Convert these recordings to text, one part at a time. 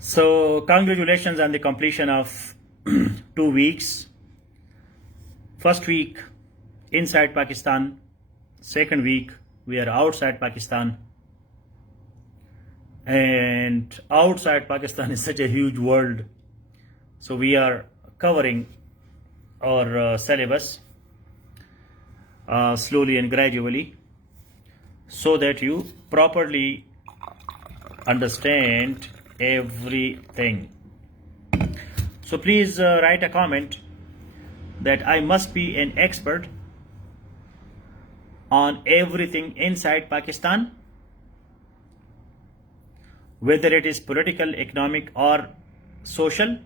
So, congratulations on the completion of 2 weeks. First week inside Pakistan, second week we are outside Pakistan. And outside Pakistan is such a huge world. So, we are covering our syllabus slowly and gradually so that you properly understand everything. So please write a comment that I must be an expert on everything inside Pakistan, whether it is political, economic or social,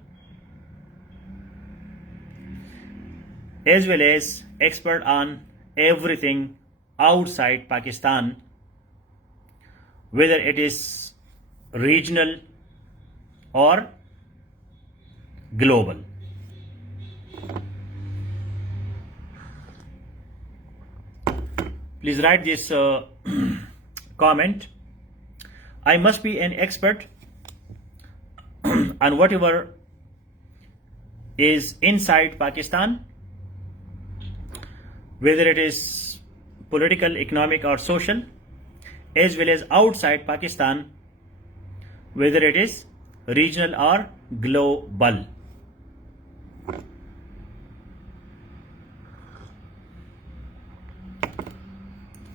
as well as expert on everything outside Pakistan, whether it is regional or global. Please write this comment. I must be an expert on whatever is inside Pakistan, whether it is political, economic or social, as well as outside Pakistan, whether it is regional or global.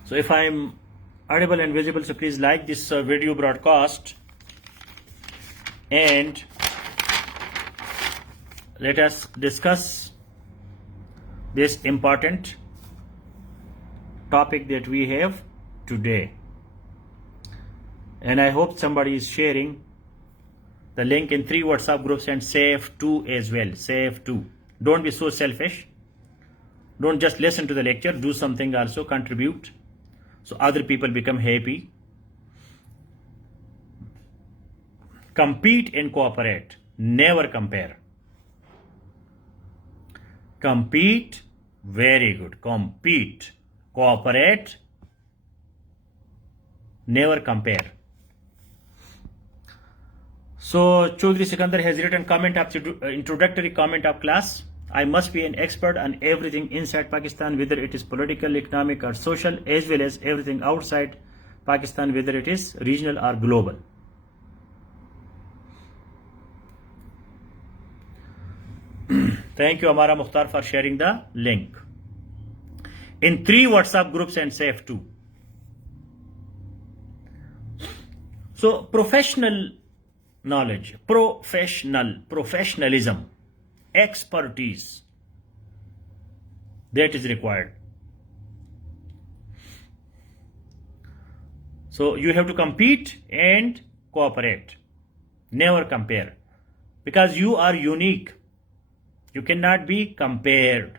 So if I'm audible and visible, so please like this video broadcast and let us discuss this important topic that we have today. And I hope somebody is sharing the link in 3 WhatsApp groups and save 2 as well. Save 2. Don't be so selfish. Don't just listen to the lecture. Do something also. Contribute. So other people become happy. Compete and cooperate. Never compare. Compete. Very good. Compete. Cooperate. Never compare. So Chaudhry Sikandar has written comment of introductory comment of class. I must be an expert on everything inside Pakistan, whether it is political, economic or social, as well as everything outside Pakistan, whether it is regional or global. Thank you Amara Mukhtar for sharing the link. In 3 WhatsApp groups and save 2. So professional knowledge, professionalism, expertise, that is required. So you have to compete and cooperate. Never compare. Because you are unique. You cannot be compared.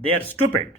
they are stupid.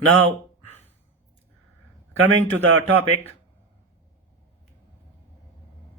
Now, coming to the topic,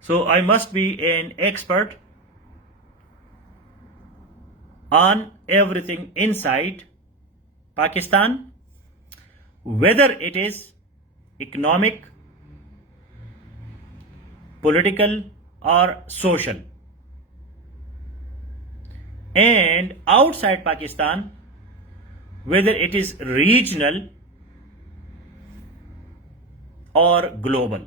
So I must be an expert on everything inside Pakistan, whether it is economic, political or social, and outside Pakistan, whether it is regional or global.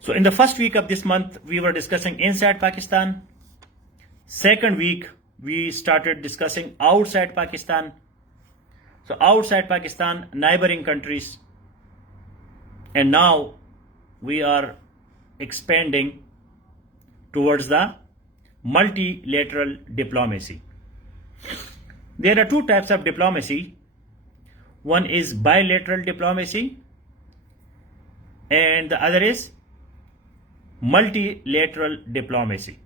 So in the first week of this month, we were discussing inside Pakistan. Second week, we started discussing outside Pakistan. So outside Pakistan, neighboring countries. And now we are expanding towards the multilateral diplomacy. There are 2 types of diplomacy. One is bilateral diplomacy and the other is multilateral diplomacy.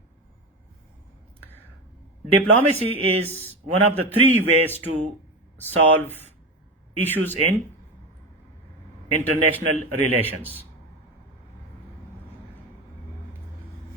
Diplomacy is one of the 3 ways to solve issues in international relations.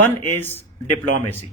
One is diplomacy.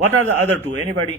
What are the other 2? Anybody?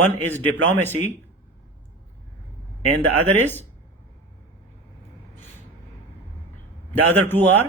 One is diplomacy and the other is, the other 2 are,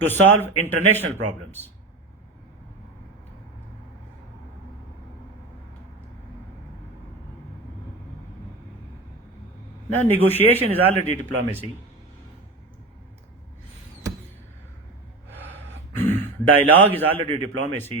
To solve international problems. Now, negotiation is already diplomacy. Dialogue is already diplomacy.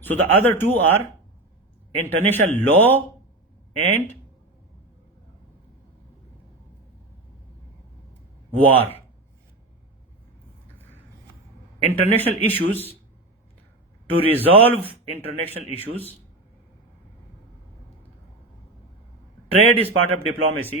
So the other 2 are international law and war. International issues, to resolve international issues, trade is part of diplomacy.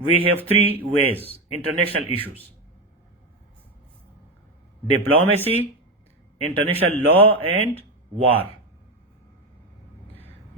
We have 3 ways. International issues: diplomacy, international law and war.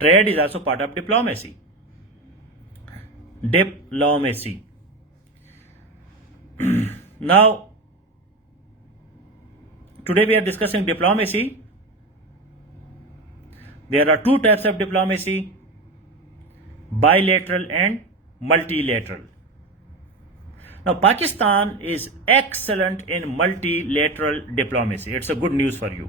Trade is also part of diplomacy. Diplomacy. Now, today we are discussing diplomacy. There are 2 types of diplomacy: bilateral and multilateral. Now, Pakistan is excellent in multilateral diplomacy. It's a good news for you.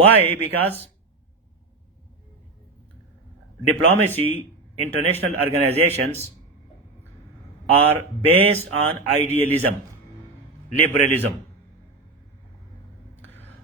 Why? Because diplomacy, international organizations are based on idealism, liberalism.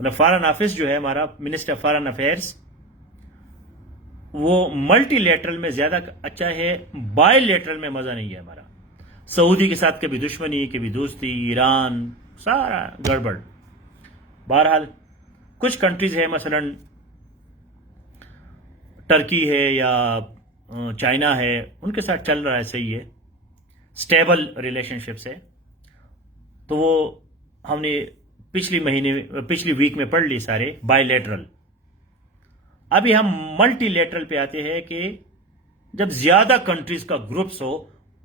مطلب foreign office جو ہے ہمارا minister of foreign affairs وہ multi lateral میں زیادہ اچھا ہے، by lateral میں مزہ نہیں ہے ہمارا. سعودی کے ساتھ کبھی دشمنی کبھی دوستی، ایران سارا گڑبڑ. بہرحال کچھ کنٹریز ہے مثلا ٹرکی ہے یا چائنا ہے، ان کے ساتھ چل رہا ہے، صحیح ہے، سٹیبل ریلیشن شپس ہے. تو وہ ہم نے پچھلی ویک میں پڑھ لی سارے بائی لیٹرل. ابھی ہم ملٹی لیٹرل پہ آتے ہیں کہ جب زیادہ کنٹریز کا گروپس ہو،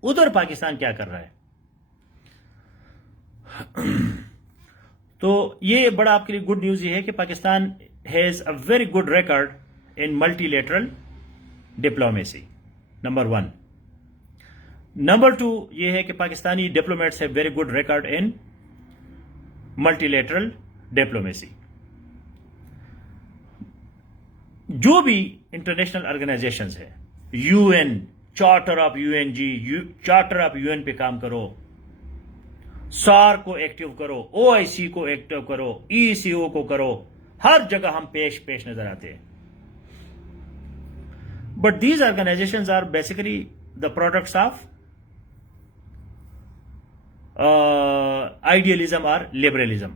ادھر پاکستان کیا کر رہا ہے. تو یہ بڑا آپ کے لیے گڈ نیوز یہ ہے کہ Pakistan has a very good record in multi lateral diplomacy, number 1. Number 2 یہ ہے کہ Pakistani diplomats have very good record in multi lateral diplomacy. جو بھی انٹرنیشنل آرگنائزیشنز ہے، U N, charter of U N جی، چارٹر آف یو این پہ کام کرو، سار کو ایکٹیو کرو، او آئی سی کو ایکٹیو کرو، ای سی او کو کرو، ہر جگہ ہم پیش نظر آتے ہیں. But these organizations are basically the products of idealism اور لبرلزم.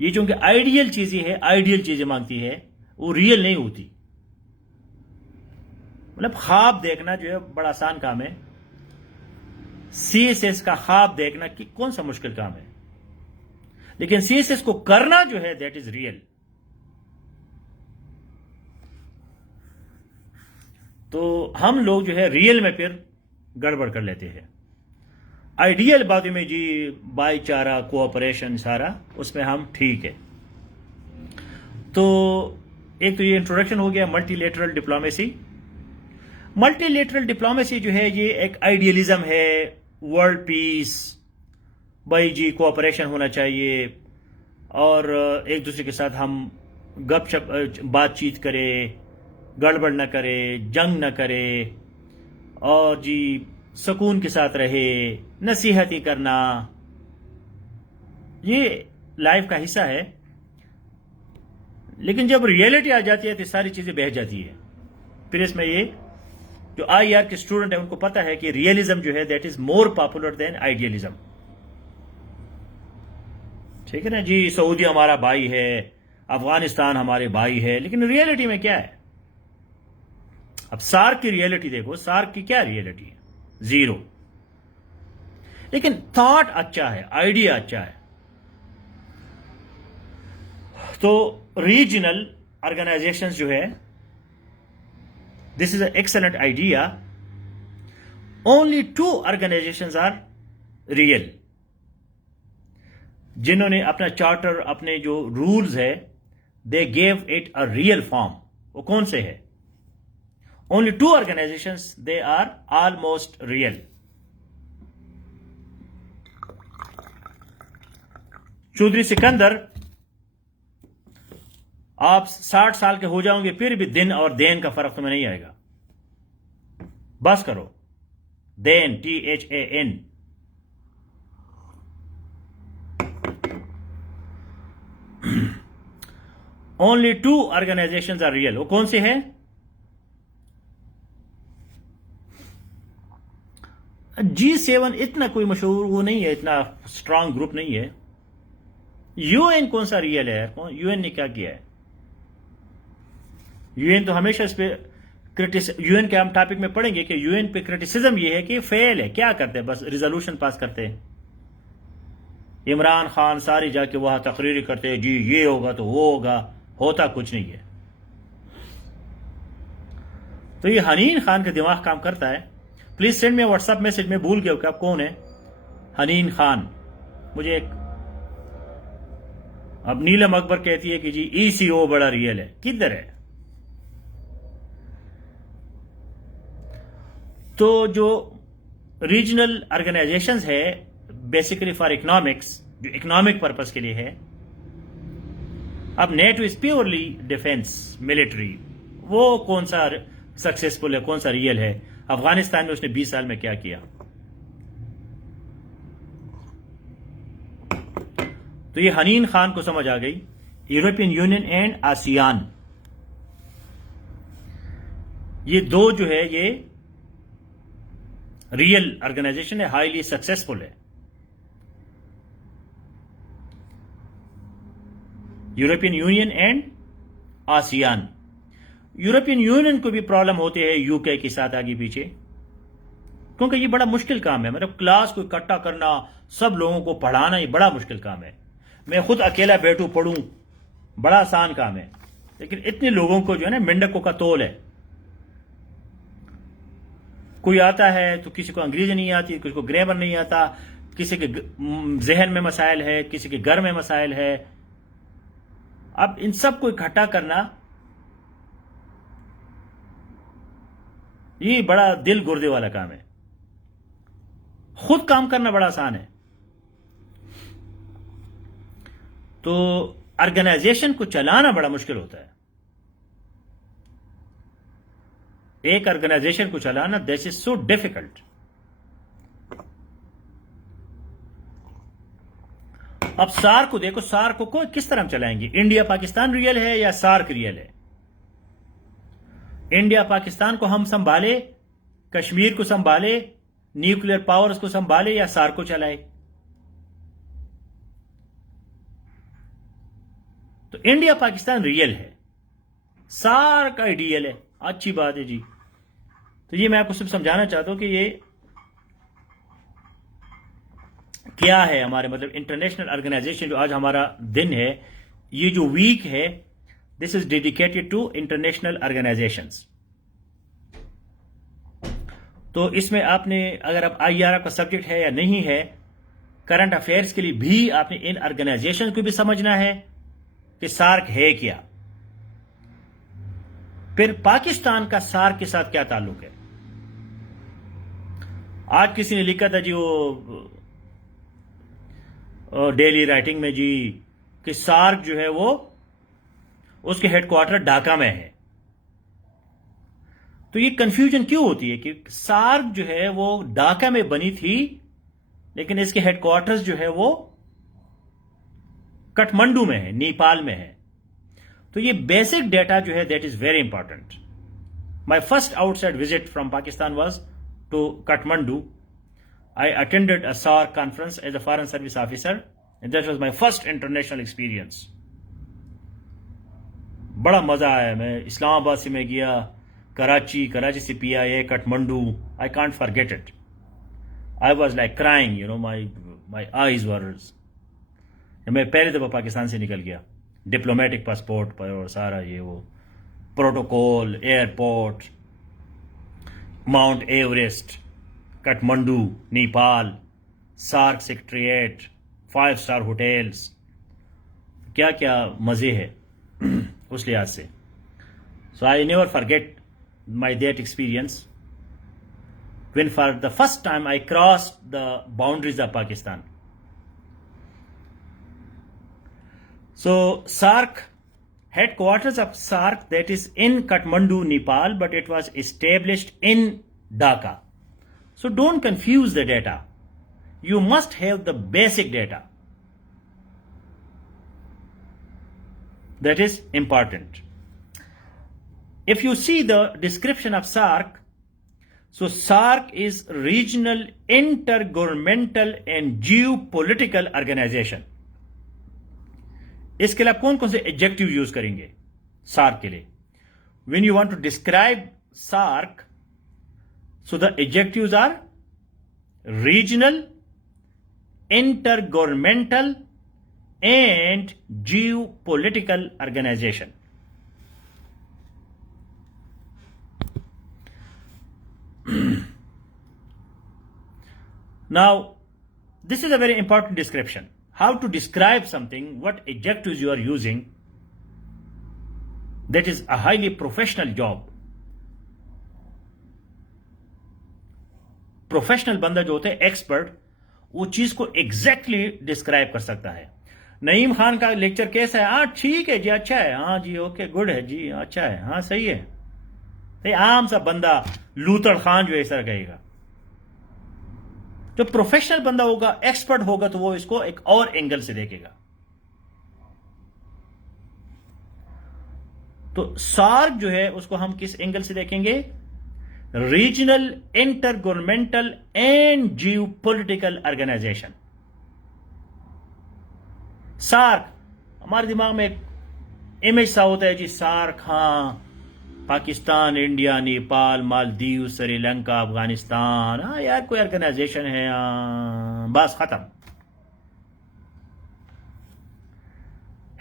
یہ چونکہ آئیڈیل چیزیں ہے، آئیڈیل چیزیں مانگتی ہے، وہ ریئل نہیں ہوتی. مطلب خواب دیکھنا جو ہے بڑا آسان کام ہے. سی ایس ایس کا خواب دیکھنا کہ کون سا مشکل کام ہے، لیکن سی ایس ایس کو کرنا جو ہے دیٹ از ریئل. تو ہم لوگ جو ہے ریئل میں پھر گڑبڑ کر لیتے ہیں. آئیڈیل بات میں جی بھائی چارہ کوآپریشن سارا اس میں ہم ٹھیک ہے. تو ایک تو یہ انٹروڈکشن ہو گیا multi lateral diplomacy. Multi lateral diplomacy جو ہے یہ ایک آئیڈیلزم ہے، ورلڈ پیس، بھائی جی کوآپریشن ہونا چاہیے اور ایک دوسرے کے ساتھ ہم گپ شپ بات چیت کرے، گڑبڑ نہ کرے، جنگ نہ کرے، اور جی سکون کے ساتھ رہے، نصیحتی کرنا، یہ لائف کا حصہ ہے. لیکن جب ریئلٹی آ جاتی ہے تو ساری چیزیں بہہ جاتی ہے. پھر اس میں یہ جو آئی آر کے اسٹوڈنٹ ہیں ان کو پتا ہے کہ ریئلزم جو ہے that is more popular than idealism. ٹھیک ہے نا جی، سعودی ہمارا بھائی ہے، افغانستان ہمارے بھائی ہے، لیکن ریئلٹی میں کیا ہے؟ اب سارک کی ریئلٹی دیکھو، سارک کی کیا ریئلٹی ہے؟ زیرو. لیکن تھاٹ اچھا ہے، آئیڈیا اچھا ہے. تو ریجنل آرگنائزیشن جو ہے this is a excellent idea. Only 2 organizations are real جنہوں نے اپنا چارٹر، اپنے جو رولز ہے they gave it a real form. وہ کون سے ہے؟ Only 2 organizations they are almost real. Chaudhry Sikandar, آپ 60 سال کے ہو جاؤں گے پھر بھی دن اور دین کا فرق تمہیں نہیں آئے گا. بس کرو، than THAN. Only 2 organizations are real. وہ کون سے ہیں؟ G7 اتنا کوئی مشہور وہ نہیں ہے، اتنا اسٹرانگ گروپ نہیں ہے. یو این کون سا ریئل ہے؟ یو این نے کیا کیا ہے؟ یو این تو ہمیشہ اس پہ یو این کے ہم ٹاپک میں پڑھیں گے کہ یو این پہ کرٹیسزم یہ ہے کہ فیل ہے. کیا کرتے ہیں؟ بس ریزولوشن پاس کرتے ہیں. عمران خان ساری جا کے وہاں تقریری کرتے ہیں جی یہ ہوگا تو وہ ہوگا، ہوتا کچھ نہیں ہے. تو یہ حنین خان کا دماغ کام کرتا ہے. پلیز سینڈ میں واٹس ایپ میسج میں بھول گیا کہ آپ کون ہے. حنین خان مجھے ایک اب نیلم اکبر کہتی ہے کہ جی ای سی او بڑا ریئل ہے. کدھر ہے؟ تو جو ریجنل آرگنائزیشنز ہے بیسیکلی فار اکنامکس، جو اکنامک پرپس کے لیے ہے. اب NATO is purely defence military. وہ کون سا سکسیسفل ہے، کون سا ریئل ہے؟ افغانستان میں اس نے 20 سال میں کیا کیا؟ تو یہ حنین خان کو سمجھ آ گئی یورپین یونین اینڈ آسیان، یہ دو جو ہے یہ ریئل آرگنائزیشن ہے، ہائیلی سکسیسفل ہے. European union and ASEAN. European union کو بھی پرابلم ہوتے ہیں یو کے کے ساتھ آگے پیچھے، کیونکہ یہ بڑا مشکل کام ہے. مطلب کلاس کو اکٹھا کرنا، سب لوگوں کو پڑھانا، یہ بڑا مشکل کام ہے. میں خود اکیلا بیٹھوں پڑھوں، بڑا آسان کام ہے، لیکن اتنے لوگوں کو جو ہے نا مینڈکوں کا تول ہے. کوئی آتا ہے تو کسی کو انگریزی نہیں آتی، کسی کو گرامر نہیں آتا، کسی کے ذہن میں مسائل ہے، کسی کے گھر میں مسائل ہے. اب ان سب کو اکٹھا کرنا یہ بڑا دل گردے والا کام ہے. خود کام کرنا بڑا آسان ہے، تو آرگنائزیشن کو چلانا بڑا مشکل ہوتا ہے. ایک آرگنائزیشن کو چلانا دس از سو ڈیفیکلٹ. اب سارک کو دیکھو، سارک کو کس طرح ہم چلائیں گے؟ انڈیا پاکستان ریئل ہے یا سارک ریئل ہے؟ انڈیا پاکستان کو ہم سنبھالے، کشمیر کو سنبھالے، نیوکلیر پاورز کو سنبھالے، یا سارک کو چلائے؟ تو انڈیا پاکستان ریئل ہے، سارک آئیڈیل ہے. اچھی بات ہے جی. تو یہ میں آپ کو صرف سمجھانا چاہتا ہوں کہ یہ کیا ہے ہمارے مطلب انٹرنیشنل آرگنائزیشن. جو آج ہمارا دن ہے، یہ جو ویک ہے، this is dedicated to international organizations. تو اس میں آپ نے، اگر آپ آئی آر کا سبجیکٹ ہے یا نہیں ہے، کرنٹ افیئرس کے لیے بھی آپ نے ان آرگنائزیشن کو بھی سمجھنا ہے کہ سارک ہے کیا. پھر پاکستان کا سارک کے ساتھ کیا تعلق ہے؟ آج کسی نے لکھا تھا جی وہ ڈیلی رائٹنگ میں جی کہ سارک جو ہے وہ اس کے ہیڈ کوارٹر ڈھاکہ میں ہے. تو یہ کنفیوژن کیوں ہوتی ہے کہ سارک جو ہے وہ ڈھاکہ میں بنی تھی، لیکن اس کے ہیڈ کوارٹرز جو ہے وہ کٹھمنڈو میں ہے، نیپال میں ہے. تو یہ بیسک ڈیٹا جو ہے that is very important. My first outside visit from Pakistan was to Kathmandu. I attended a SAARC conference as a foreign service officer, and that was my first international experience. بڑا مزہ آیا. میں اسلام آباد سے میں گیا کراچی سے PIA Kathmandu. I can't forget it. I was like crying, you know, my eyes were. میں پہلی دفعہ پاکستان سے نکل گیا، ڈپلومیٹک پاسپورٹ پر اور سارا یہ وہ protocol, airport, mount Everest, Kathmandu, Nepal, SAARC secretariat, 5 star hotels, کیا کیا مزے ہے اس لحاظ سے. So I never forget my that experience when for the first time I crossed the boundaries of Pakistan. So SAARC, headquarters of SAARC, that is in Kathmandu, Nepal, but it was established in Dhaka. So don't confuse the data. You must have the basic data. That is important. If you see the description of SAARC, so SAARC is regional, intergovernmental and geopolitical organization. اس کے لیے آپ کون کون سے adjective use کریں گے SAARC کے لیے؟ when you want to describe SAARC, so the adjectives are regional, intergovernmental and geopolitical organization. Now this is a very important description. How to describe something, what adjectives you are using, that is a highly professional job. Professional بندہ جو ہوتا ہے expert, وہ چیز کو exactly describe کر سکتا ہے. نعیم خان کا لیکچر کیسا ہے؟ ہاں ٹھیک ہے جی، اچھا ہے، ہاں جی اوکے گڈ ہے جی، اچھا ہے، ہاں صحیح ہے. عام سا بندہ لوتڑ خان جو ایسا کہے گا. جو پروفیشنل بندہ ہوگا، ایکسپرٹ ہوگا، تو وہ اس کو ایک اور اینگل سے دیکھے گا. تو سارک جو ہے اس کو ہم کس اینگل سے دیکھیں گے؟ Regional inter governmental and geo political organization. SAARC ہمارے دماغ میں ایک امیج سا ہوتا ہے جی، سارک، ہاں پاکستان، انڈیا، نیپال، مالدیو، سری لنکا، افغانستان، ہاں یار کوئی آرگنائزیشن ہے، بس ختم.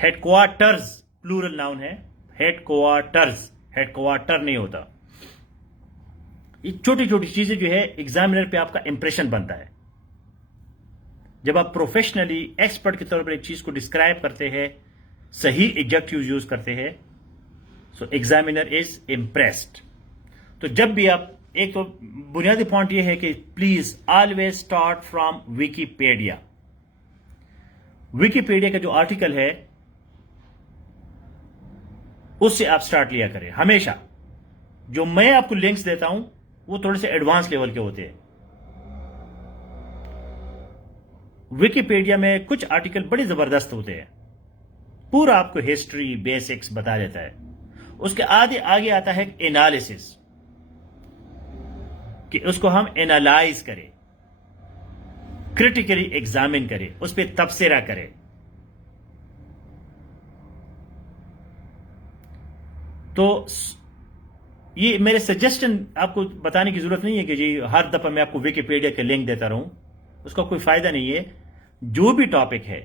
ہیڈ کوارٹرز پلورل ناؤن ہے، ہیڈ کوارٹرز، ہیڈ کوارٹر نہیں ہوتا. یہ چھوٹی چھوٹی چیزیں جو ہے ایگزامینر پہ آپ کا امپریشن بنتا ہے. جب آپ پروفیشنلی ایکسپرٹ کے طور پر ایک چیز کو ڈسکرائب کرتے ہیں، صحیح ایڈجیکٹیو یوز کرتے ہیں، سو ایگزامینر از امپریسڈ. تو جب بھی آپ، ایک تو بنیادی پوائنٹ یہ ہے کہ please always start from Wikipedia. Wikipedia کا جو آرٹیکل ہے اس سے آپ سٹارٹ لیا کریں ہمیشہ. جو میں آپ کو لنکس دیتا ہوں وہ تھوڑے سے ایڈوانس لیول کے ہوتے ہیں. ویکیپیڈیا میں کچھ آرٹیکل بڑے زبردست ہوتے ہیں، پورا آپ کو ہسٹری بیسکس بتا دیتا ہے. اس کے آگے آتا ہے انالیسس، کہ اس کو ہم انالائز کریں، کریٹیکلی ایگزامن کریں، اس پہ تبصرہ کریں. تو یہ میرے سجیشن آپ کو بتانے کی ضرورت نہیں ہے کہ جی ہر دفعہ میں آپ کو ویکیپیڈیا کے لنک دیتا رہوں، اس کا کوئی فائدہ نہیں ہے. جو بھی ٹاپک ہے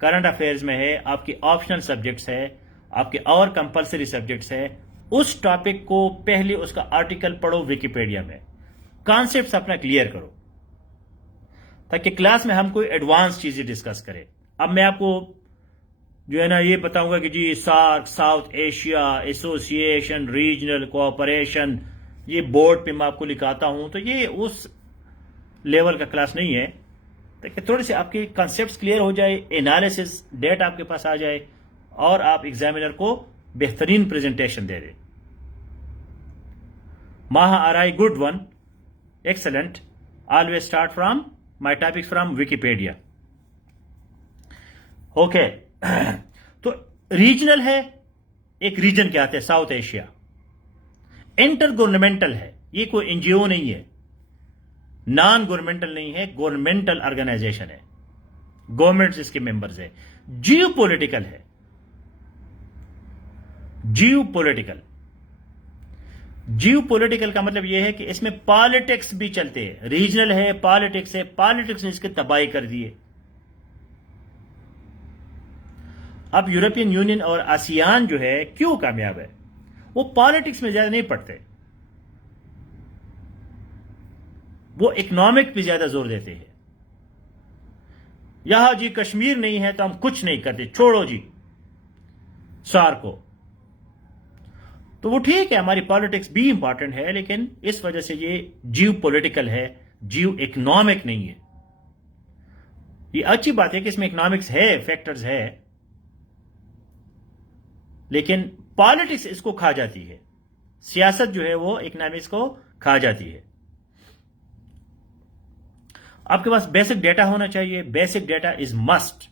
کرنٹ افیئرز میں ہے، آپ کی آپشنل سبجیکٹس ہے، آپ کے اور کمپلسری سبجیکٹس ہے، اس ٹاپک کو پہلے اس کا آرٹیکل پڑھو ویکیپیڈیا میں، کانسیپٹس اپنا کلیئر کرو، تاکہ کلاس میں ہم کوئی ایڈوانس چیزیں ڈسکس کریں. اب میں آپ کو جو ہے نا یہ بتاؤں گا کہ جی SAARC, south Asia association regional cooperation, یہ بورڈ پہ میں آپ کو لکھاتا ہوں، تو یہ اس لیول کا کلاس نہیں ہے. تاکہ تھوڑے سے آپ کے کانسیپٹس کلیئر ہو جائے، انالیسس ڈیٹ آپ کے پاس آ جائے، اور آپ ایگزامینر کو بہترین پریزنٹیشن دے دیں. Maha R I good one, excellent. Always start from my topic from Wikipedia. Okay. تو ریجنل ہے، ایک ریجن کیا آتے ہیں ساؤتھ ایشیا. انٹر گورنمنٹل ہے، یہ کوئی این جی او نہیں ہے، نان گورنمنٹل نہیں ہے، گورنمنٹل آرگنائزیشن ہے، گورنمنٹ اس کے ممبرز ہے. جیو پولیٹیکل ہے، جیو پولیٹیکل. جیو پولیٹیکل کا مطلب یہ ہے کہ اس میں پالیٹکس بھی چلتے ہیں. ریجنل ہے، پالیٹکس ہے، پالیٹکس نے اس کے تباہی کر دیے. اب یورپین یونین اور آسیان جو ہے کیوں کامیاب ہے؟ وہ پالیٹکس میں زیادہ نہیں پڑتے، وہ اکنامک پہ زیادہ زور دیتے ہیں. یہاں جی کشمیر نہیں ہے تو ہم کچھ نہیں کرتے، چھوڑو جی سار کو. تو وہ ٹھیک ہے، ہماری پالیٹکس بھی امپورٹنٹ ہے، لیکن اس وجہ سے یہ جیو پولیٹیکل ہے، جیو اکنامک نہیں ہے. یہ اچھی بات ہے کہ اس میں اکنامکس ہے، فیکٹرز ہے، لیکن پالیٹکس اس کو کھا جاتی ہے. سیاست جو ہے وہ اکنامکس کو کھا جاتی ہے. آپ کے پاس بیسک ڈیٹا ہونا چاہیے. Basic data is must.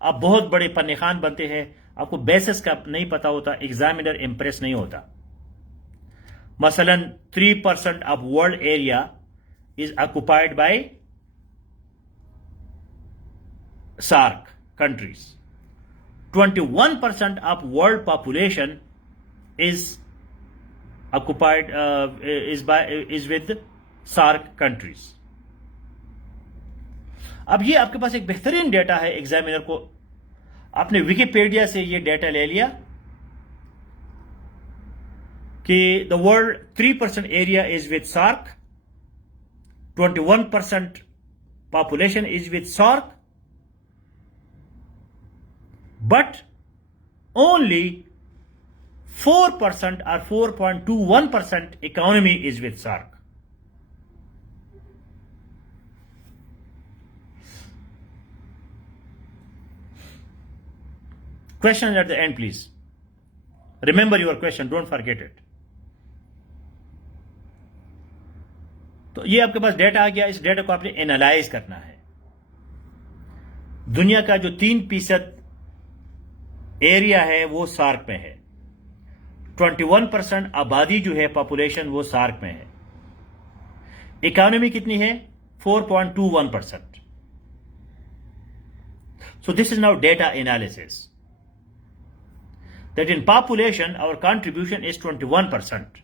آپ بہت بڑے پنہ خوان بنتے ہیں، آپ کو بیسس کا نہیں پتا ہوتا، ایگزامینر امپریس نہیں ہوتا. مثلا 3% of world area is occupied by SAARC countries. 21% of world population is occupied is with SAARC countries. اب یہ آپ کے پاس ایک بہترین ڈیٹا ہے. ایگزامینر کو آپ نے ویکیپیڈیا سے یہ ڈیٹا لے لیا کہ the world 3% area is with SAARC, 21% population is with SAARC, but only 4% or 4.21% economy is with SARC. Question at the end, please. Remember your question, don't forget it. تو یہ آپ کے پاس ڈیٹا آ گیا. اس ڈیٹا کو آپ نے اینالائز کرنا ہے. دنیا کا جو 3% ایریا ہے وہ سارک میں ہے. 21% آبادی جو ہے پاپولیشن وہ سارک میں ہے. اکانومی کتنی ہے؟ 4.21%. So this is now data analysis. That in population our contribution is 21%.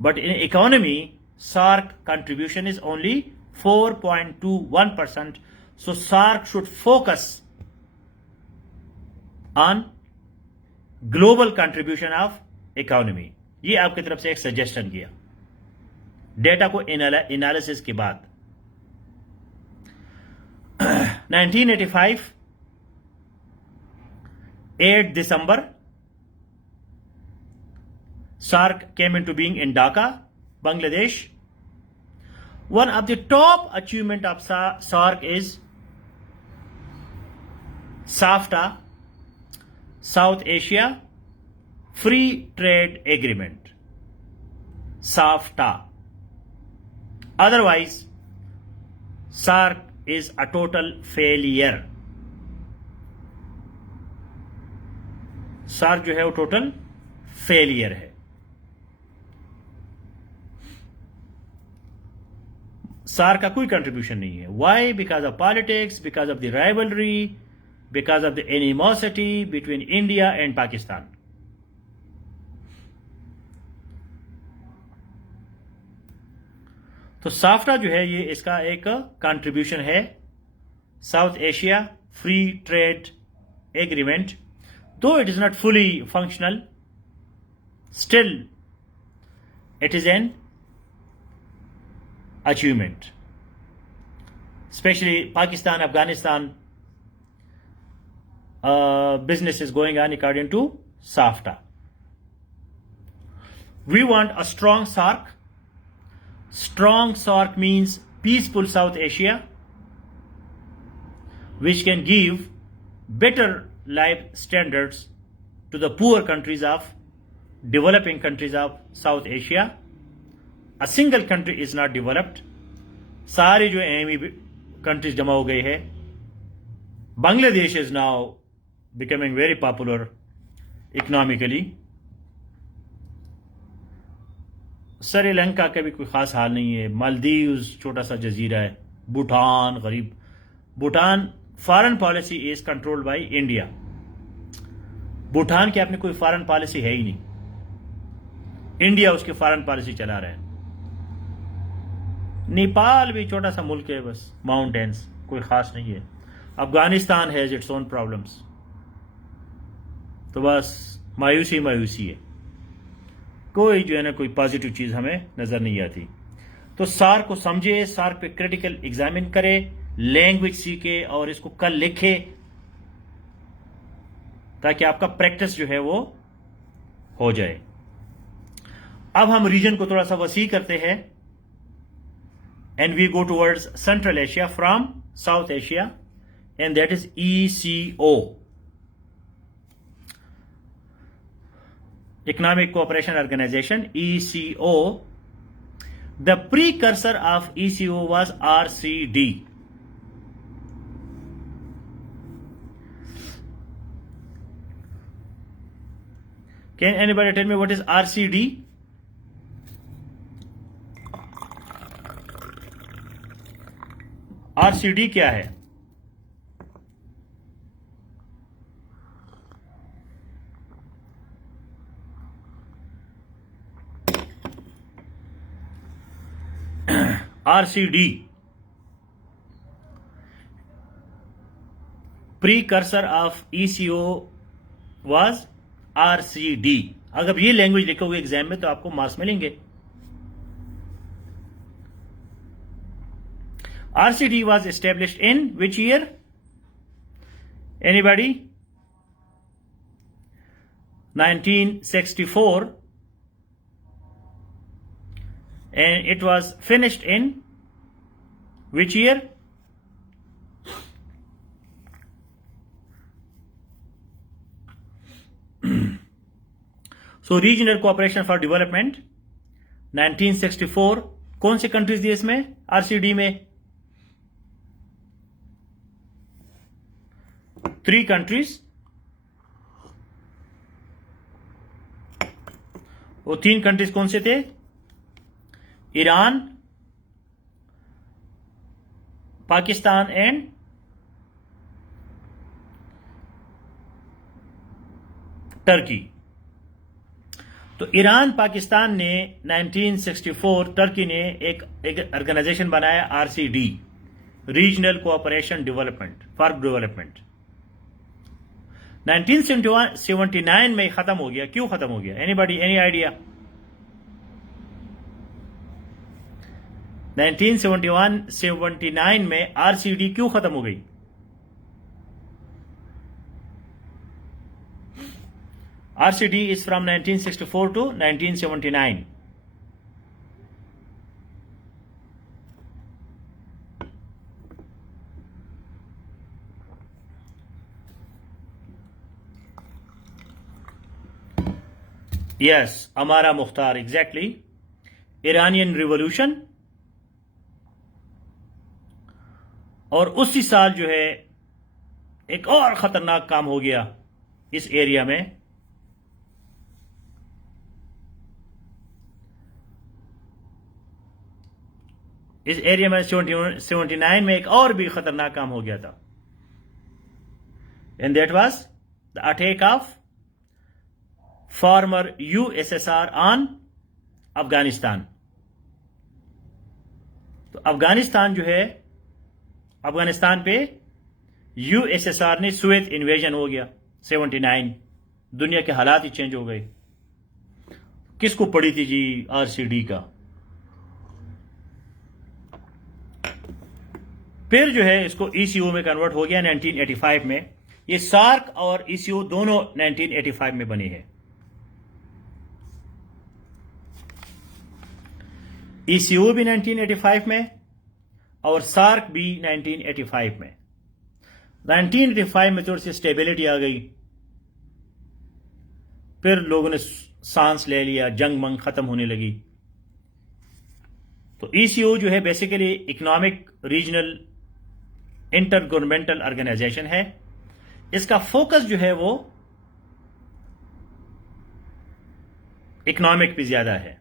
But in economy, SAARC contribution is only 4.21%. So SAARC should focus on global contribution of economy. یہ آپ کی طرف سے ایک سجیشن کیا ڈیٹا کو انالیسس کے بعد. 1985 8 December SAARC came into being in Dhaka, Bangladesh. One of the top achievement of SAARC is SAFTA, South Asia Free Trade Agreement. SAFTA. Otherwise, SAARC is a total failure. SAARC جو ہے وہ total failure ہے. SAARC کا کوئی contribution نہیں ہے. Why? Because of politics, because of the rivalry, because of the animosity between India and Pakistan. تو سافٹا جو ہے یہ اس کا ایک کنٹریبیوشن ہے. South Asia free trade agreement. Though it is not fully functional, still it is an achievement. Especially Pakistan, Afghanistan business is going on according to SAFTA. We want a strong SAARC. Strong SAARC means peaceful South Asia, which can give better life standards to the poor countries of developing countries of South Asia. A single country is not developed. ساری جو ایمی countries جمع ہو گئی ہے. Bangladesh is now becoming very popular economically. Sri Lanka کا بھی کوئی خاص حال نہیں ہے. مالدیوز چھوٹا سا جزیرہ ہے. بھوٹان غریب. Bhutan foreign policy is controlled by India. Bhutan کی اپنی کوئی فارن پالیسی ہے ہی نہیں. انڈیا اس کی فارن پالیسی چلا رہا ہے. نیپال بھی چھوٹا سا ملک ہے, بس ماؤنٹینس, کوئی خاص نہیں ہے. Afghanistan has its own problems. تو بس مایوسی مایوسی ہے. کوئی جو ہے نا کوئی پازیٹیو چیز ہمیں نظر نہیں آتی. تو SAARC کو سمجھے, SAARC پہ کریٹیکل ایگزامن کرے, لینگویج سیکھے اور اس کو کل لکھے تاکہ آپ کا پریکٹس جو ہے وہ ہو جائے. اب ہم ریجن کو تھوڑا سا وسیع کرتے ہیں. And we go towards Central Asia from South Asia, and that is ECO. Economic Cooperation Organization, ECO. The precursor of ECO was RCD. Can anybody tell me what is RCD? RCD کیا ہے؟ RCD precursor of ECO was RCD. اگر یہ language لکھو گے exam میں تو آپ کو مارکس ملیں گے. RCD was established in which year? Anybody? 1964. And it was finished in which year? So regional cooperation for development 1964. کون سی کنٹریز دی اس میں RCD میں؟ 3 countries. وہ 3 کنٹریز کون سے تھے؟ Iran, Pakistan and Turkey. تو ایران پاکستان نے 1964 ٹرکی نے ایک آرگنائزیشن بنایا RCD، regional cooperation development for development. 1979 میں ختم ہو گیا. کیوں ختم ہو گیا؟ Any body, any idea? 1979 میں RCD کیوں ختم ہو گئی؟ RCD is from 1964 to 1979. Yes, Amara Mukhtar, exactly. Iranian Revolution. اور اسی سال جو ہے ایک اور خطرناک کام ہو گیا اس ایریا میں. اس ایریا میں 79 میں ایک اور بھی خطرناک کام ہو گیا تھا. And that was the attack of former USSR on Afghanistan. تو افغانستان جو ہے، افغانستان پہ USSR نے سوویت انویژن ہو گیا 79. دنیا کے حالات ہی چینج ہو گئے. کس کو پڑی تھی جی RCD کا؟ پھر جو ہے اس کو ECO میں کنورٹ ہو گیا 1985 میں. یہ سارک اور ECO دونوں 1985 میں بنے ہیں. ECO بھی 1985 میں اور سارک بھی 1985 میں. 1985 میں تھوڑی سی اسٹیبلٹی آ گئی، پھر لوگوں نے سانس لے لیا، جنگ منگ ختم ہونے لگی. تو ECO جو ہے basically economic regional inter governmental organisation ہے. اس کا فوکس جو ہے وہ اکنامک پہ زیادہ ہے.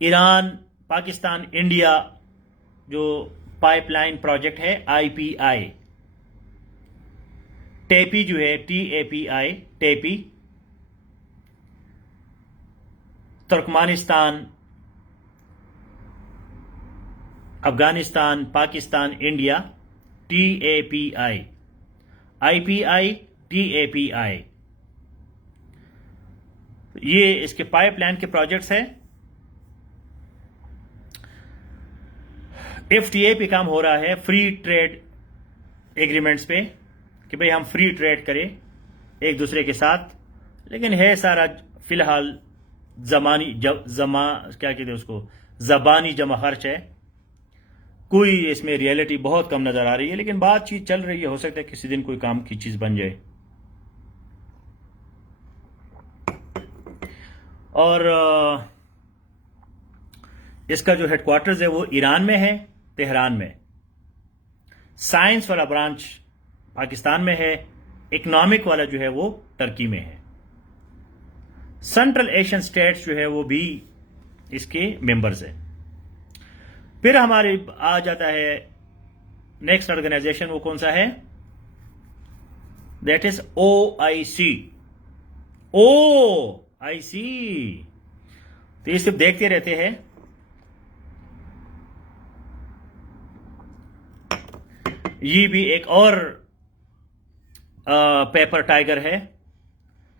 ایران، پاکستان، انڈیا جو پائپ لائن پروجیکٹ ہے IPI، ٹیپی جو ہے TAPI، TAPI, Turkmenistan, Afghanistan, Pakistan, India, TAPI، IPI، TAPI. یہ اس کے پائپ لائن کے پروجیکٹس ہیں. FTA پہ کام ہو رہا ہے، فری ٹریڈ ایگریمنٹس پہ، کہ بھئی ہم فری ٹریڈ کریں ایک دوسرے کے ساتھ. لیکن ہے سارا فی الحال کیا کہتے ہیں اس کو، زبانی جمع خرچ ہے. کوئی اس میں ریئلٹی بہت کم نظر آ رہی ہے. لیکن بات چیز چل رہی ہے، ہو سکتا ہے کسی دن کوئی کام کی چیز بن جائے. اور اس کا جو ہیڈ کوارٹرز ہے وہ ایران میں ہے، تہران میں. سائنس والا برانچ پاکستان میں ہے، اکنامک والا جو ہے وہ ترکی میں ہے. سینٹرل ایشین اسٹیٹس جو ہے وہ بھی اس کے ممبرز ہیں. پھر ہمارے آ جاتا ہے نیکسٹ آرگنائزیشن، وہ کون سا ہے؟ That is OIC. OIC تو یہ صرف دیکھتے رہتے ہیں. یہ بھی ایک اور پیپر ٹائیگر ہے،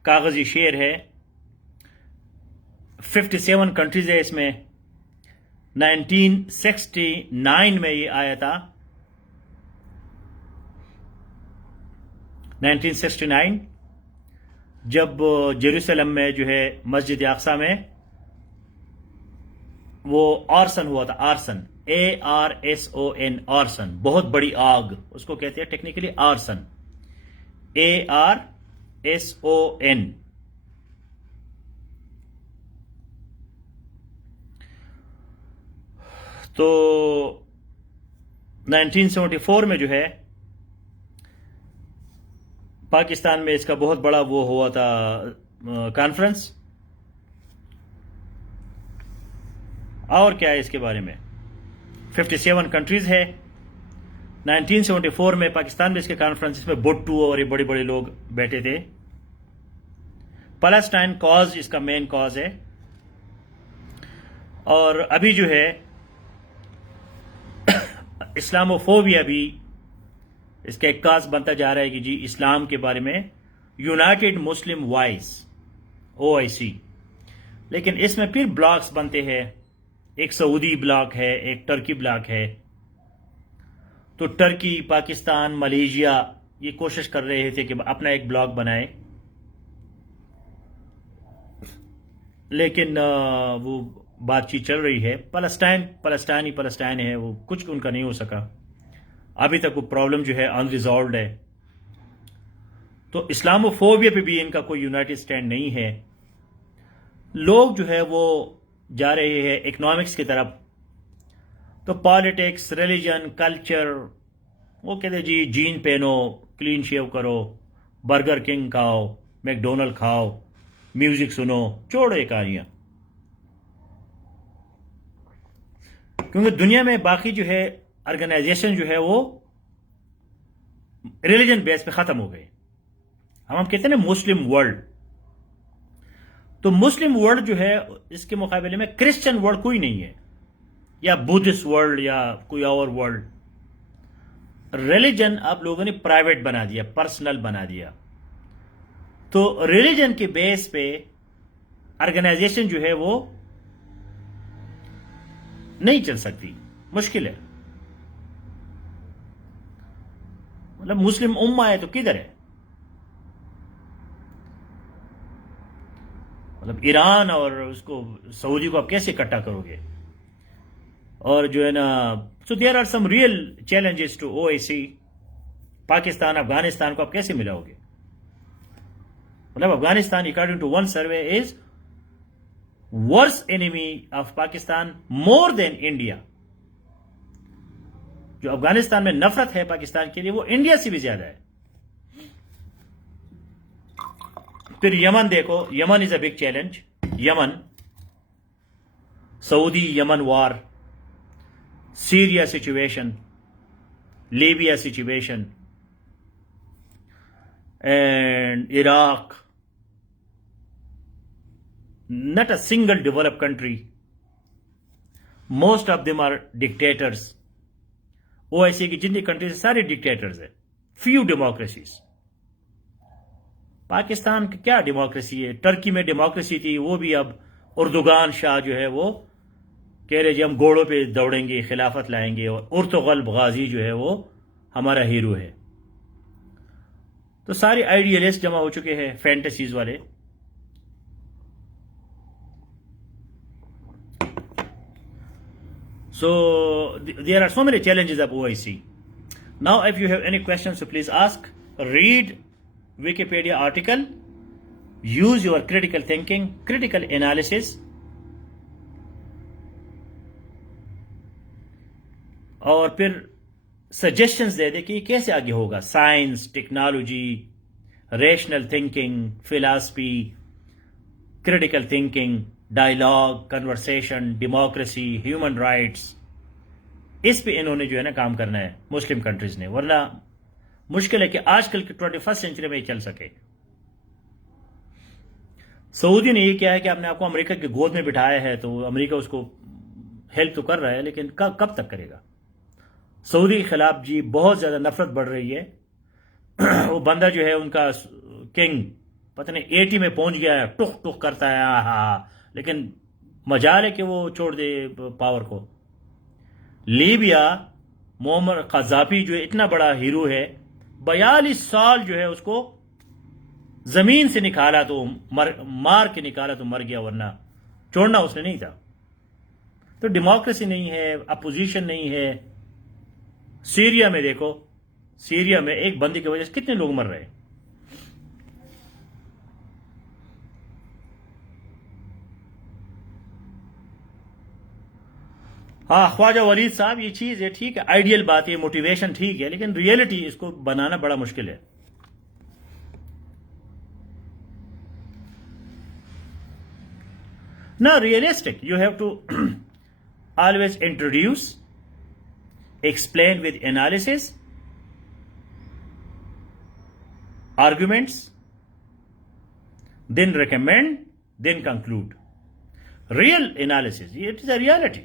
کاغذی شیر ہے. 57 کنٹریز ہے اس میں. 1969 میں یہ آیا تھا. 1969 جب جیروسلم میں جو ہے مسجد اقصی میں وہ آرسن ہوا تھا. آرسن، ARSON، آرسن، بہت بڑی آگ اس کو کہتے ہیں ٹیکنیکلی آرسن، ARSON. تو 1974 میں جو ہے پاکستان میں اس کا بہت بڑا وہ ہوا تھا کانفرنس. اور کیا ہے اس کے بارے میں؟ 57 کنٹریز ہے. 1974 میں پاکستان میں اس کے کانفرنس میں بھٹو اور یہ بڑے بڑے لوگ بیٹھے تھے. پیلسٹائن کاز اس کا مین کاز ہے. اور ابھی جو ہے اسلاموفوبیا بھی اس کا ایک کاز بنتا جا رہا ہے کہ جی اسلام کے بارے میں یونائٹڈ مسلم وائس OIC، لیکن اس میں پھر بلاکس بنتے ہیں. ایک سعودی بلاک ہے، ایک ٹرکی بلاک ہے. تو ٹرکی، پاکستان، ملیشیا یہ کوشش کر رہے تھے کہ اپنا ایک بلاک بنائے، لیکن وہ بات چیت چل رہی ہے. پلسٹائن ہے، وہ کچھ ان کا نہیں ہو سکا. ابھی تک وہ پرابلم جو ہے انریزالوڈ ہے. تو اسلاموفوبیا پہ بھی ان کا کوئی یونائٹڈ سٹینڈ نہیں ہے. لوگ جو ہے وہ جا رہے ہیں اکنامکس کی طرف. تو پالیٹکس، ریلیجن، کلچر، وہ کہتے ہیں جی جین پہنو، کلین شیو کرو، برگر کنگ کھاؤ، میک ڈونلڈ کھاؤ، میوزک سنو، چھوڑو یہ کہانیاں. کیونکہ دنیا میں باقی جو ہے آرگنائزیشن جو ہے وہ ریلیجن بیس پہ ختم ہو گئے. ہم کہتے ہیں نا مسلم ورلڈ، تو مسلم ورلڈ جو ہے اس کے مقابلے میں کرسچن ورلڈ کوئی نہیں ہے، یا بدھسٹ ورلڈ یا کوئی اور ورلڈ. ریلیجن آپ لوگوں نے پرائیویٹ بنا دیا، پرسنل بنا دیا. تو ریلیجن کے بیس پہ آرگنائزیشن جو ہے وہ نہیں چل سکتی، مشکل ہے. مطلب مسلم امہ ہے تو کدھر ہے؟ مطلب ایران اور اس کو سعودی کو آپ کیسے اکٹھا کرو گے؟ اور جو ہے نا، so there are some real challenges to OIC. Pakistan, Afghanistan کو آپ کیسے ملاؤ گے؟ مطلب Afghanistan according to one survey is worse enemy of Pakistan more than India. جو افغانستان میں نفرت ہے پاکستان کے لیے وہ انڈیا سے بھی زیادہ ہے. پھر یمن دیکھو، Yemen is a big challenge. Yemen, Saudi Yemen war, Syria situation, Libya situation, and Iraq. Not a single developed country. Most of them are dictators. OIC کی جتنی کنٹریز سارے ڈکٹیٹرز ہیں. few democracies. پاکستان کی کیا democracy ہے؟ Turkey میں democracy تھی، وہ بھی اب اردوغان شاہ جو ہے وہ کہہ رہے جی ہم گھوڑوں پہ دوڑیں گے، خلافت لائیں گے، اور ارطغرل غازی جو ہے وہ ہمارا ہیرو ہے. تو سارے آئیڈیلسٹ جمع ہو چکے ہیں، فینٹیسیز والے. So there are so many challenges of OIC. Now if you have any questions, so please ask. Read Wikipedia article. Use your critical thinking, critical analysis. اور پھر سجیشنز دے دے کہ یہ کیسے آگے ہوگا. Science, technology, rational thinking, philosophy, critical thinking, dialogue, conversation, democracy, human rights. اس پہ انہوں نے جو ہے نا کام کرنا ہے مسلم کنٹریز نے، ورنہ مشکل ہے کہ آج کل کی 21st سینچری میں یہ چل سکے. سعودی نے یہ کیا ہے کہ اپنے آپ کو امریکہ کے گود میں بٹھایا ہے، تو امریکہ اس کو ہیلپ تو کر رہا ہے، لیکن کب تک کرے گا؟ سعودی کے خلاف جی بہت زیادہ نفرت بڑھ رہی ہے. وہ بندہ جو ہے ان کا کنگ پتہ نہیں 80 میں پہنچ گیا ہے، ٹک ٹک کرتا ہے، ہاں، لیکن مجال ہے کہ وہ چھوڑ دے پاور کو. لیبیا، معمر قذافی جو اتنا بڑا ہیرو ہے، 42 سال جو ہے اس کو زمین سے نکالا تو مار کے نکالا تو مر گیا، ورنہ چھوڑنا اس نے نہیں تھا. تو ڈیموکریسی نہیں ہے، اپوزیشن نہیں ہے. سیریا میں دیکھو، سیریا میں ایک بندے کی وجہ سے کتنے لوگ مر رہے ہیں. ہاں خواجہ ولید صاحب، یہ چیز ہے ٹھیک ہے، آئیڈیل بات ہے، موٹیویشن ٹھیک ہے، لیکن ریئلٹی اس کو بنانا بڑا مشکل ہے. نہ realistic, you have to always introduce, explain with analysis, arguments, then recommend, then conclude. Real analysis, it is a reality.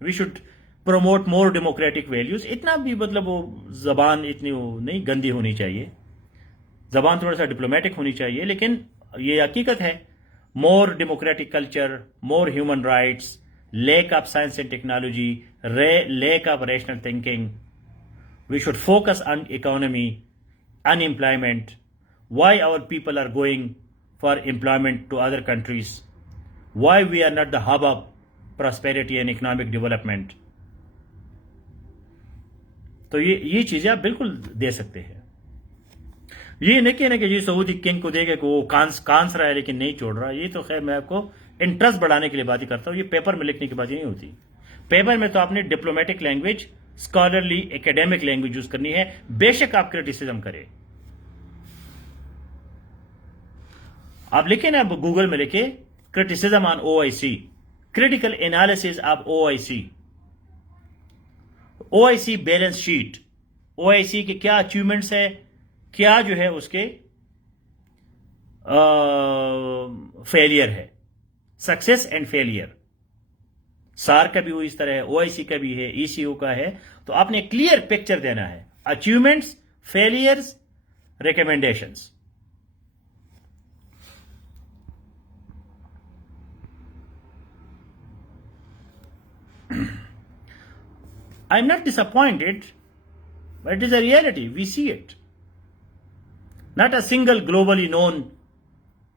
We should promote more democratic values. اتنا بھی مطلب وہ زبان اتنی نہیں گندی ہونی چاہیے، زبان تھوڑا سا ڈپلومیٹک ہونی چاہیے، لیکن یہ حقیقت ہے. More democratic culture, more human rights, lack of science and technology, lack of rational thinking. We should focus on economy, unemployment, why our people are going for employment to other countries, why we are not the hub of prosperity and economic development. تو یہ چیزیں آپ بالکل دے سکتے ہیں. یہ نہیں کہنا کہ جی سعودی کنگ کو دے گا کہ وہ کانس رہا ہے لیکن نہیں چھوڑ رہا. یہ تو خیر میں آپ کو انٹرسٹ بڑھانے کے لیے بات ہی کرتا ہوں. یہ پیپر میں لکھنے کی بات نہیں ہوتی. پیپر میں تو آپ نے diplomatic language, scholarly academic language use کرنی ہے. بے شک آپ کریٹیسزم کرے. آپ لکھیں نا گوگل میں لکھے criticism on O I C, critical analysis of O I C. O I C balance sheet, O I C کے کیا اچیومنٹس ہے، کیا جو ہے اس کے فیلئر ہے، سکسیس اینڈ فیلئر. سار کا بھی وہ اس طرح ہے، او آئی سی کا بھی ہے، ای سی او کا ہے. تو آپ نے کلیئر پکچر دینا ہے، achievements, failures, recommendations. I'm not disappointed, but it is a reality. We see it. Not a single globally known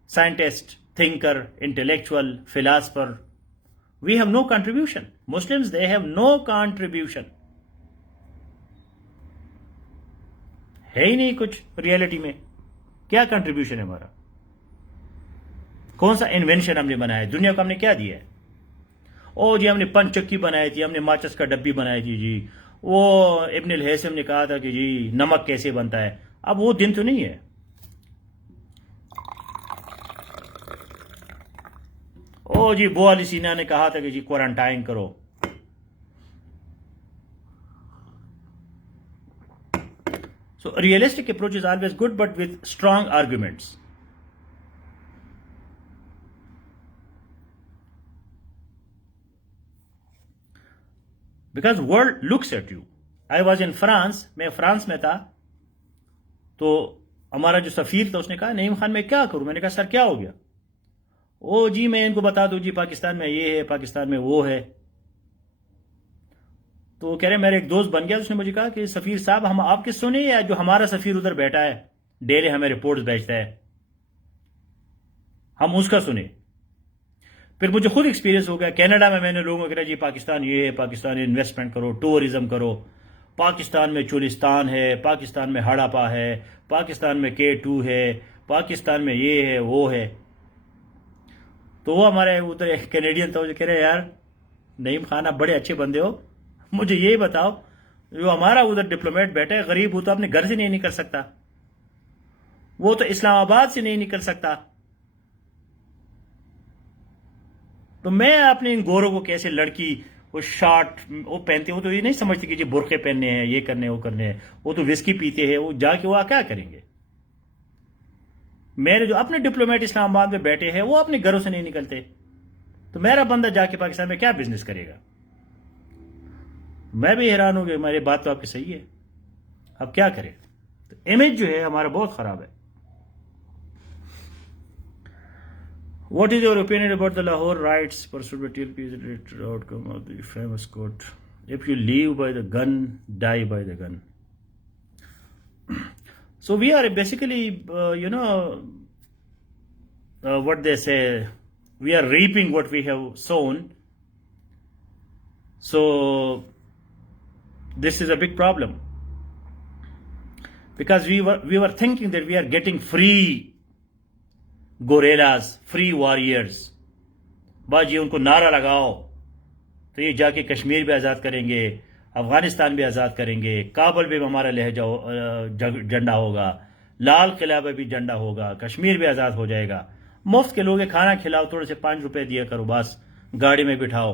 scientist, thinker, intellectual, philosopher. We have no contribution. Muslims, they have no contribution. ہے ہی نہیں کچھ reality میں. کیا contribution ہے ہمارا؟ کون سا invention ہم نے بنایا ہے؟ دنیا کو ہم نے کیا دیا ہے؟ او جی ہم نے پن چکی بنائی تھی، ہم نے ماچس کا ڈبی بنائی تھی جی. وہ ابن الہیثم نے کہا تھا کہ جی نمک کیسے بنتا ہے. اب وہ دن تو نہیں ہے. او جی بو علی سینا نے کہا تھا کہ جی کوارنٹائن کرو. So a realistic approach is always good, but with strong arguments. Because world looks at you. I was in France. میں فرانس میں تھا تو ہمارا جو سفیر تھا اس نے کہا نعیم خان میں کیا کروں؟ میں نے کہا سر کیا ہو گیا؟ او جی میں ان کو بتا دوں جی پاکستان میں یہ ہے، پاکستان میں وہ ہے. تو وہ کہہ رہے میرا ایک دوست بن گیا. اس نے مجھے کہا کہ سفیر صاحب ہم آپ کے سنیں یا جو ہمارا سفیر ادھر بیٹھا ہے ڈیلی ہمیں رپورٹس بھیجتا ہے ہم اس کا سنیں. پھر مجھے خود ایکسپیرینس ہو گیا کینیڈا میں نے لوگوں کو کہا جی پاکستان یہ ہے، پاکستان انویسٹمنٹ کرو، ٹورزم کرو. پاکستان میں چولستان ہے، پاکستان میں ہڑاپا ہے، پاکستان میں K2 ہے، پاکستان میں یہ ہے وہ ہے. تو وہ ہمارے ادھر ایک کینیڈین تھا، وہ کہہ رہے یار نعیم خان آپ بڑے اچھے بندے ہو، مجھے یہی بتاؤ جو ہمارا ادھر ڈپلومیٹ بیٹھا ہے غریب ہو تو اپنے گھر سے نہیں نکل سکتا، وہ تو اسلام آباد سے نہیں نکل سکتا. تو میں اپنے ان گوروں کو کیسے لڑکی وہ شارٹ وہ پہنتے، وہ تو یہ نہیں سمجھتے کہ جی برقعے پہننے ہیں، یہ کرنے وہ کرنے ہیں. وہ تو وسکی پیتے ہیں، وہ جا کے وہ کیا کریں گے؟ میرے جو اپنے ڈپلومیٹ اسلام آباد میں بیٹھے ہیں وہ اپنے گھروں سے نہیں نکلتے. تو میرا بندہ جا کے پاکستان میں کیا بزنس کرے گا؟ میں بھی حیران ہوں کہ ہماری بات تو آپ کی صحیح ہے، اب کیا کریں؟ تو امیج جو ہے ہمارا بہت خراب ہے. What is your opinion about the Lahore riots pursued by TLP? Is it the outcome of the famous quote, if you live by the gun, die by the gun? So we are basically, what they say, we are reaping what we have sown. So this is a big problem. Because we were thinking that we are getting free guerrillas, free warriors. باجی ان کو نعرہ لگاؤ تو یہ جا کے کشمیر بھی آزاد کریں گے، افغانستان بھی آزاد کریں گے، کابل بھی ہمارا لہجہ جھنڈا ہوگا، لال قلعہ پہ بھی جھنڈا ہوگا، کشمیر بھی آزاد ہو جائے گا. مفت کے لوگ کھانا کھلاؤ، تھوڑے سے 5 روپے دیا کرو، بس گاڑی میں بٹھاؤ.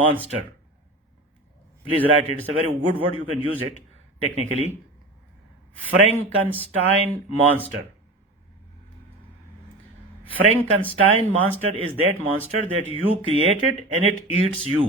monster. Please write it. It's a very good word. You can use it technically. Frankenstein monster. Frankenstein monster is that monster that you created and it eats you.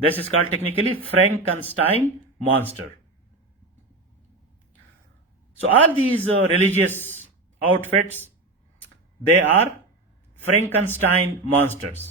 This is called technically Frankenstein monster. So all these religious outfits, they are Frankenstein monsters.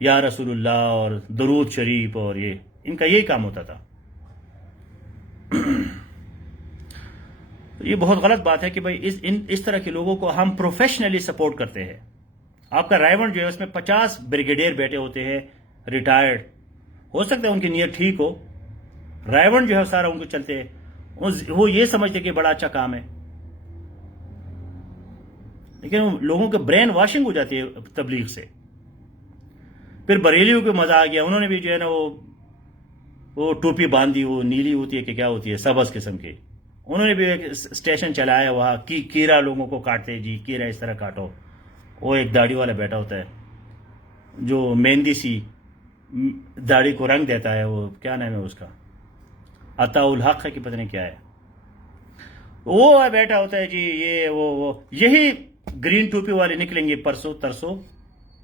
یا رسول اللہ اور درود شریف، اور یہ ان کا یہی کام ہوتا تھا. یہ بہت غلط بات ہے کہ بھائی اس طرح کے لوگوں کو ہم پروفیشنلی سپورٹ کرتے ہیں. آپ کا رائیونڈ جو ہے اس میں 50 بریگیڈیئر بیٹھے ہوتے ہیں ریٹائرڈ. ہو سکتا ہے ان کی نیت ٹھیک ہو، رائیونڈ جو ہے سارا ان کو چلتے ہیں، وہ یہ سمجھتے کہ بڑا اچھا کام ہے، لیکن لوگوں کے برین واشنگ ہو جاتی ہے تبلیغ سے. پھر بریلیوں کو مزہ آ گیا، انہوں نے بھی جو ہے نا وہ ٹوپی باندھی، وہ نیلی ہوتی ہے کہ کیا ہوتی ہے، سبز قسم کی، انہوں نے بھی ایک اسٹیشن چلایا وہاں کیرا لوگوں کو کاٹتے، جی کیرا اس طرح کاٹو. وہ ایک داڑھی والا بیٹا ہوتا ہے جو مہندی سی داڑھی کو رنگ دیتا ہے، وہ کیا نام ہے اس کا، عطا الحق ہے کہ پتہ نہیں کیا ہے، وہ بیٹا ہوتا ہے جی یہ وہ یہی گرین ٹوپی والے نکلیں گے پرسوں ترسوں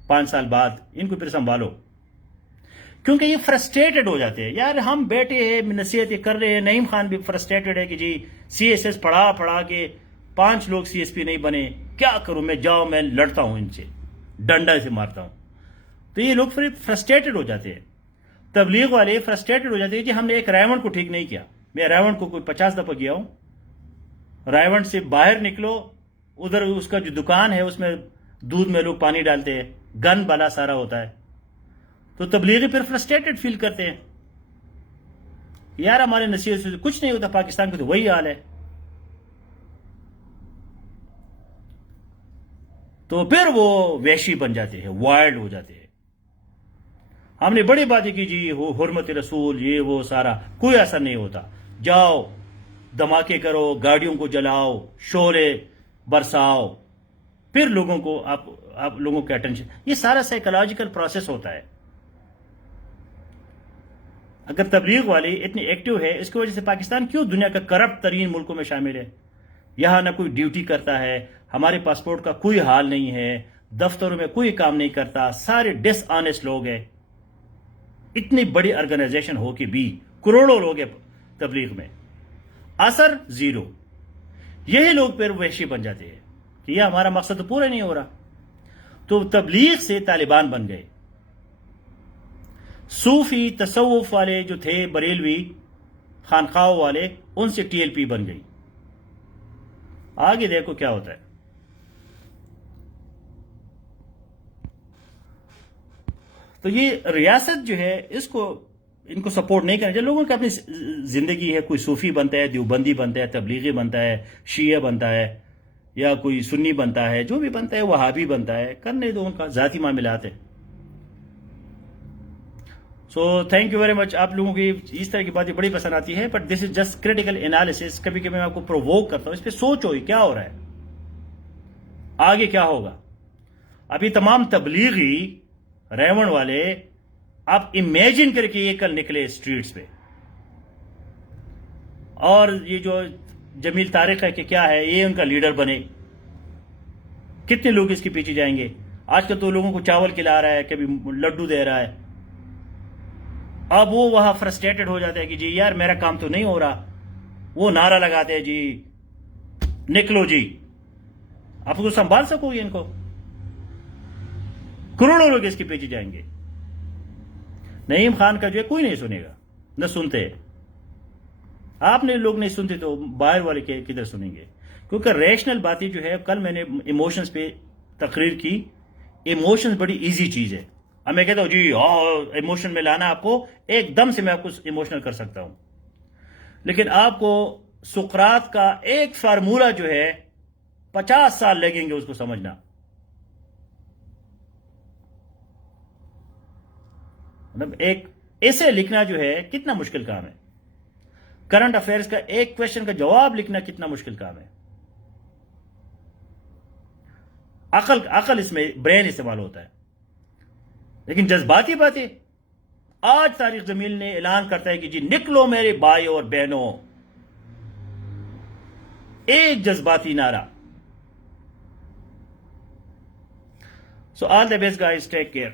5 سال بعد، ان کو پھر سنبھالو. کیونکہ یہ فرسٹریٹڈ ہو جاتے ہیں. یار ہم بیٹھے ہیں نصیحتیں کر رہے ہیں، نعیم خان بھی فرسٹریٹڈ ہے کہ جی سی ایس ایس پڑھا کے 5 لوگ سی ایس پی نہیں بنے، کیا کروں میں، جاؤ میں لڑتا ہوں ان سے، ڈنڈا سے مارتا ہوں. تو یہ لوگ پھر فرسٹریٹڈ ہو جاتے ہیں. تبلیغ والے فرسٹریٹڈ ہو جاتے ہیں، جی ہم نے ایک رائیونڈ کو ٹھیک نہیں کیا. میں رائیونڈ کو کوئی 50 دفعہ گیا ہوں. رائیونڈ سے باہر نکلو، ادھر اس کا جو دکان ہے اس میں دودھ میں لوگ پانی ڈالتے ہیں، گن بالا سارا ہوتا ہے. تو تبلیغی پھر فرسٹریٹڈ فیل کرتے ہیں، یار ہمارے نصیحت سے کچھ نہیں ہوتا، پاکستان کا تو وہی حال ہے. تو پھر وہ وحشی بن جاتے ہیں، وائلڈ ہو جاتے ہیں. ہم نے بڑی باتیں کی جی حرمت رسول، یہ وہ سارا، کوئی اثر نہیں ہوتا. جاؤ دھماکے کرو، گاڑیوں کو جلاؤ، شعلے برساؤ، پھر لوگوں کو آپ لوگوں کا اٹینشن، یہ سارا سائیکولوجیکل پروسیس ہوتا ہے. اگر تبلیغ والی اتنی ایکٹیو ہے، اس کی وجہ سے پاکستان کیوں دنیا کا کرپٹ ترین ملکوں میں شامل ہے؟ یہاں نہ کوئی ڈیوٹی کرتا ہے، ہمارے پاسپورٹ کا کوئی حال نہیں ہے، دفتروں میں کوئی کام نہیں کرتا، سارے ڈس آنیسٹ لوگ ہیں. اتنی بڑی آرگنائزیشن ہو کے بھی کروڑوں لوگ ہیں تبلیغ میں، اثر زیرو. یہی لوگ پھر وحشی بن جاتے ہیں کہ یہ ہمارا مقصد تو پورا نہیں ہو رہا. تو تبلیغ سے طالبان بن گئے. صوفی تصوف والے جو تھے، بریلوی خانقاہوں والے، ان سے ٹی ایل پی بن گئی. آگے دیکھو کیا ہوتا ہے. تو یہ ریاست جو ہے ان کو سپورٹ نہیں کرنا چاہیے. لوگوں کی اپنی زندگی ہے، کوئی صوفی بنتا ہے، دیوبندی بنتا ہے، تبلیغی بنتا ہے، شیعہ بنتا ہے، یا کوئی سنی بنتا ہے، جو بھی بنتا ہے، وہابی بنتا ہے، کرنے دو، ان کا ذاتی معاملات ہے. So thank you very much. آپ لوگوں کی اس طرح کی باتیں بڑی پسند آتی ہے، but this is just critical analysis. کبھی کبھی میں آپ کو پرووک کرتا ہوں، اس پہ سوچو کیا ہو رہا ہے، آگے کیا ہوگا. ابھی تمام تبلیغی ریون والے آپ امیجن کر کے یہ کل نکلے اسٹریٹس پہ، اور یہ جو جمیل طارق ہے کہ کیا ہے، یہ ان کا لیڈر بنے. کتنے لوگ اس کے پیچھے جائیں گے؟ آج کل تو لوگوں کو چاول کھلا رہا ہے، کبھی لڈو دے رہا ہے. اب وہ وہاں فرسٹریٹڈ ہو جاتا ہے کہ جی یار میرا کام تو نہیں ہو رہا. وہ نعرہ لگاتے ہیں جی نکلو جی. آپ کو سنبھال سکو گے ان کو؟ کروڑوں لوگ اس کے پیچھے جائیں گے. نعیم خان کا جو ہے کوئی نہیں سنے گا، نہ سنتے. آپ نے لوگ نہیں سنتے تو باہر والے کدھر سنیں گے؟ کیونکہ ریشنل باتیں جو ہے، کل میں نے ایموشنز پہ تقریر کی. ایموشنز بڑی ایزی چیز ہے. اب میں کہتا ہوں جی ایموشن میں لانا آپ کو، ایک دم سے میں آپ کو ایموشنل کر سکتا ہوں، لیکن آپ کو سقراط کا ایک فارمولہ جو ہے 50 سال لگیں گے اس کو سمجھنا. مطلب ایک ایسے لکھنا جو ہے کتنا مشکل کام ہے. کرنٹ افیئرز کا ایک کوشچن کا جواب لکھنا کتنا مشکل کام ہے. عقل اس میں برین استعمال ہوتا ہے، لیکن جذباتی باتیں. آج طارق جمیل نے اعلان کرتا ہے کہ جی نکلو میرے بھائی اور بہنوں، ایک جذباتی نعرہ. So all the best guys, take care.